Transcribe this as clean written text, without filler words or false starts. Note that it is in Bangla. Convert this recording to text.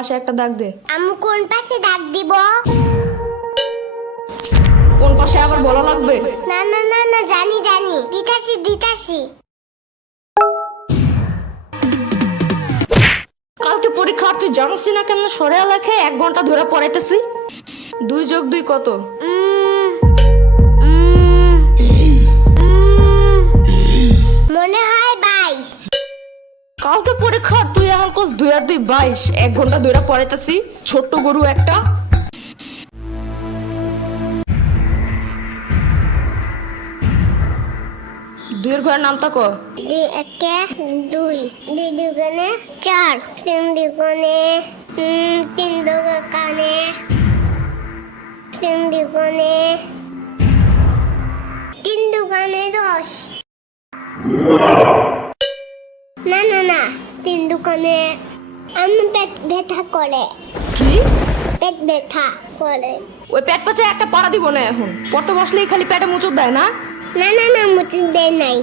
পাশে একটা দাগ দে। আমি কোন পাশে দাগ দিব? কোন পাশে আবার বলা লাগবে? না না না না, জানি জানি, দিতাছি দিতাছি। কালকে পরীক্ষা, তুই জানিস না কেন সরে লেখে 1 ঘন্টা ধরে পড়াইতেছি। 2 + 2 কত? মনে হয় 22। কালকে পরীক্ষা, তুই এখন কোস 2 আর 2 22। 1 ঘন্টা ধরে পড়াইতেছি, ছোট্ট গরু একটা। দুইয়ের ঘরের নামটা ক। 2 একে 2, 2 দুগুণে 4, 3 দুগুণে 3 দুগুণে 3 দুগুণে 3 দুগুণে 10। না না না, 3 দুগুণে আমি পেট ব্যথা করে। কি? পেট ব্যথা করে। ওই পেট পাছে একটা পাড়া দিব না এখন। পড়তে বসলেই খালি পেটে মুচুর দেয় না। না না না, মুচি দেয় নাই।